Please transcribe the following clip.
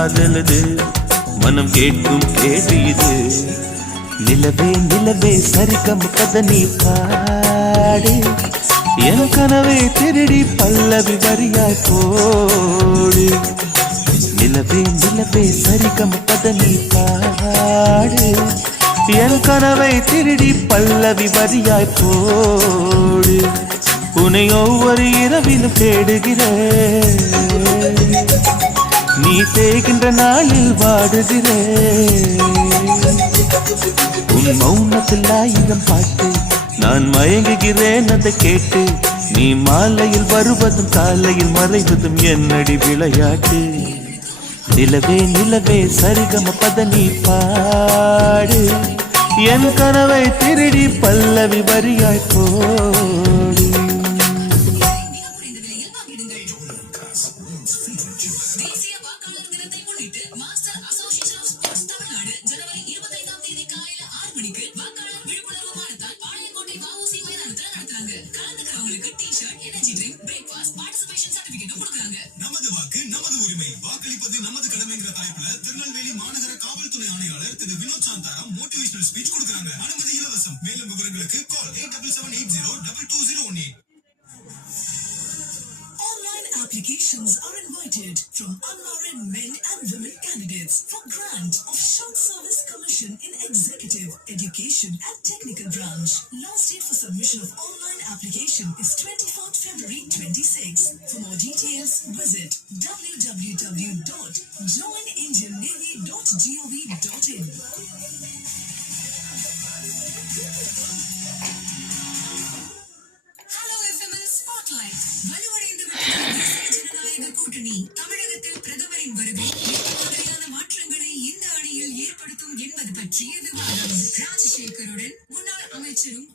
காதலது மனம் கேட்கும் கேள்வி இது. நிலவே நிலவே சரிகம் கதை நீ பாடு, என் கனவை திருடி பல்லவி வரியாய் போடு. நிலவே நிலவே சரிகம் கதை நீ பாடு, என் கனவை திருடி பல்லவி வரியாய் போடு. உன்னை ஒவ்வொரு இரவிலும் தேடுகிறேன், நீ தேய்கின்ற நாளில் வாடுகிறேன். உன் மௌனத்தில் ஆயிரம் பாட்டு, நான் மயங்குகிறேன் அதை கேட்டு. நீ மாலையில் வருவதும் காலையில் மறைவதும் என்னடி விளையாட்டு. நிலவே நிலவே சரிகம பத நீ பாடு, என் கனவை திருடி பல்லவி வரியாய் போடு. நமது வாக்கு நமது உரிமை, வாக்களிப்பது நமது கடமைங்கிற தலைப்புல திருநெல்வேலி மாநகர காவல்துறை ஆணையாளர் திரு வினோத் சாந்தாராம் மோட்டிவேஷனல் ஸ்பீச் கொடுக்கறாங்க. அனுமதி இலவசம். மேலும் விவரங்களுக்கு கால் 8778022018. Online applications are invited from unmarried men and women candidates for grant of short service commission in executive, education and technical branch. Last date for submission of online application is 24th February 26. For more details, visit www.joinindiannavy.gov.in. Hello FML Spotlight. வலுவடைந்து வருகிற தேசிய ஜனநாயக கூட்டணி தமிழகத்தில் பிரதமரின் வருகை எந்த மாதிரியான மாற்றங்களை இந்த அணியில் ஏற்படுத்தும் என்பது பற்றிய விவாதம். ராஜசேகருடன் முன்னாள் அமைச்சரும்